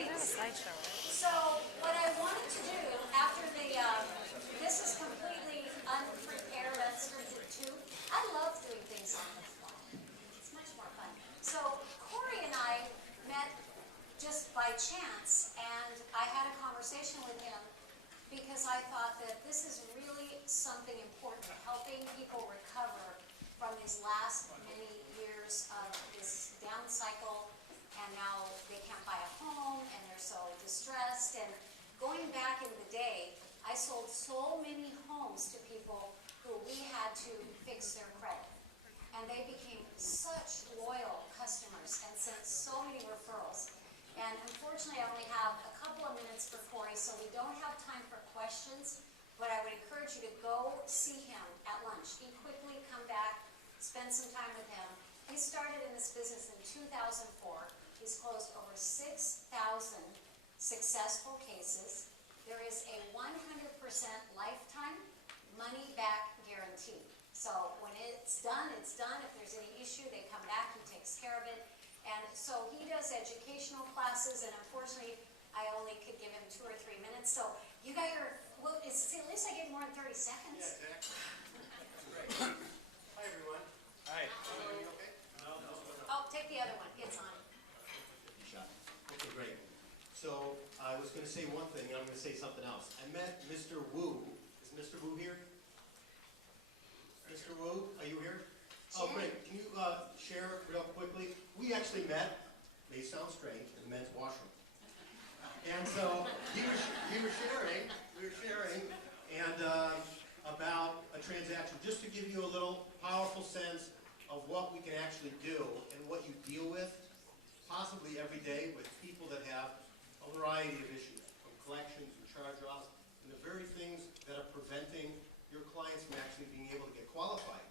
Okay. It's a slideshow, right? So what I wanted to do after the, this is completely unprepared, unscripted too. I love doing things on the fly. It's much more fun. So Corey and I met just by chance, and I had a conversation with him because I thought that this is really something important, helping people recover from these last many years of this down cycle, and now they can't buy a home, and they're so distressed. And going back in the day, I sold so many homes to people who we had to fix their credit. And they became such loyal customers and sent so many referrals. And unfortunately, I only have a couple of minutes for Corey, so we don't have time for questions. But I would encourage you to go see him at lunch. Eat quickly, come back, spend some time with him. He started in this business in 2004. He's closed over 6,000 successful cases. There is a 100% lifetime money-back guarantee. So when it's done, it's done. If there's any issue, they come back, he takes care of it. And so he does educational classes, and unfortunately, I only could give him 2 or 3 minutes. So you got your, well, at least I get more than 30 seconds. Yeah, exactly. Great. Hi, everyone. Hi. Everybody okay? No. Oh, take the other one. It's on. Okay, great. So I was going to say one thing, and I'm going to say something else. I met Mr. Wu. Is Mr. Wu here? Mr. Wu, are you here? Oh, great. Can you share real quickly? We actually met, may sound strange, in the men's washroom. And so we were sharing, and about a transaction, just to give you a little powerful sense of what we can actually do and what you deal with, possibly every day, with people that have a variety of issues, from collections and charge-offs, and the very things that are preventing your clients from actually being able to get qualified,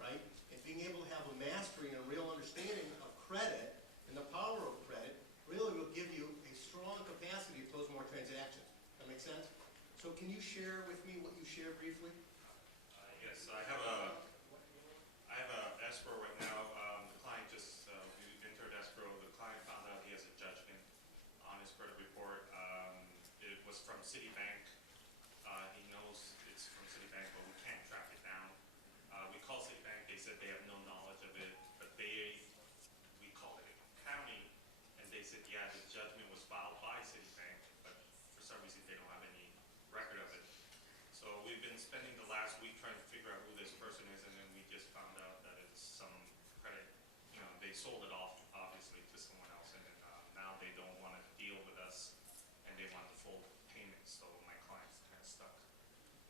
right? And being able to have a mastery and a real understanding of credit and the power of credit really will give you a strong capacity to close more transactions. That make sense? So can you share with me what you shared briefly? Yes, I have a escrow right now. The client just we entered escrow. The client found out he has a judgment on his credit report. It was from Citibank. He knows it's from Citibank, but we can't track it down. We called Citibank. They said they have no knowledge of it, but we called it county, and they said, yeah, the judgment was filed by Citibank, but for some reason they don't have any record of it. So we've been spending the last week trying to figure out who this person is, and then we just found out that it's some credit, they sold it off, obviously, to someone else, and then now they don't want to deal with us, and they want the full payment, so my client's kind of stuck.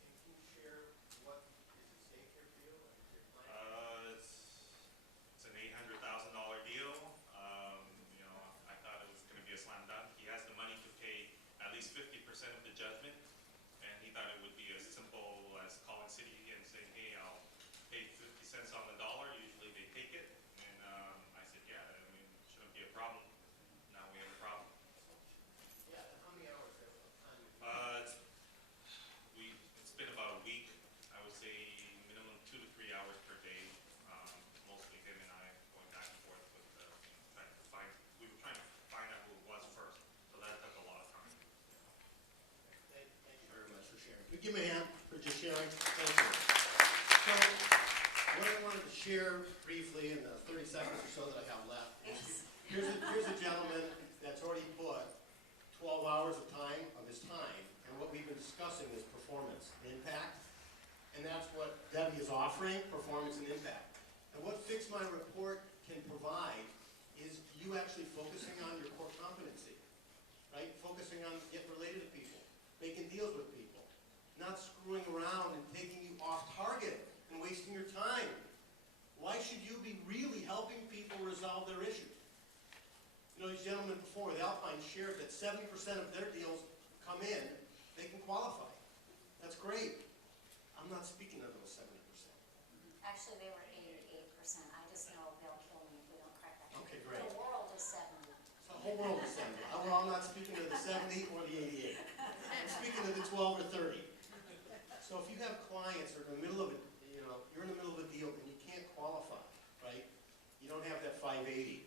And can you share what is at stake here for you and your client? It's an $800,000 deal. I thought it was going to be a slam dunk. He has the money to pay at least 50% of the judgment, and he thought it would be as simple as calling Citi and saying, hey, I'll pay 50 cents on the dollar. Usually they take it, and I said, yeah, shouldn't be a problem. Now we have a problem. Yeah, how many hours of time? It's been about a week. I would say minimum 2 to 3 hours per day. Mostly him and I going back and forth with we were trying to find out who it was first, so that took a lot of time. Thank you very much for sharing. Can you give me a hand for just sharing? Thank you. So, what I wanted to share briefly in the 30 seconds or so that I have left, here's a gentleman that's already put 12 hours of time of his time, and what we've been discussing is performance and impact, and that's what Debbie is offering, performance and impact. And what Fix My Report can provide is you actually focusing on your core competency, right? Focusing on getting related to people, making deals with people, not screwing around and taking you off target and wasting your time. Why should you be really helping people resolve their issues? These gentlemen before, the Alpine shared that 70% of their deals come in, they can qualify. That's great. I'm not speaking of those 70%. Actually, they were 88%. I just know they'll kill me if we don't correct that. Okay, great. The world is 70. So the whole world is 70. Well, I'm not speaking of the 70 or the 88. I'm speaking of the 12 or 30. So if you have clients that are in the middle of it, you're in the middle of a deal and you can't qualify, right? You don't have that 580.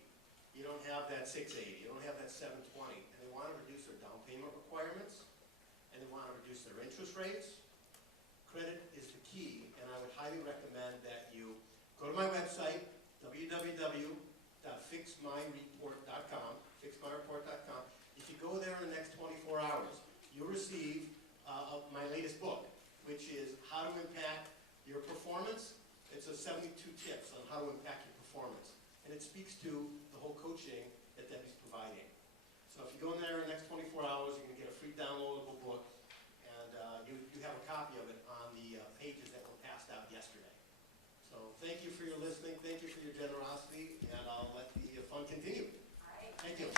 You don't have that 680, they don't have that 720, and they want to reduce their down payment requirements, and they want to reduce their interest rates, credit is the key, and I would highly recommend that you go to my website, www.fixmyreport.com, fixmyreport.com. If you go there in the next 24 hours, you'll receive my latest book, which is How to Impact Your Performance. It's a 72 tips on how to impact your performance. And it speaks to the whole coaching that Debbie's providing. So if you go in there in the next 24 hours, you're going to get a free downloadable book, and you have a copy of it on the pages that were passed out yesterday. So thank you for your listening, thank you for your generosity, and I'll let the fun continue. All right. Thank you.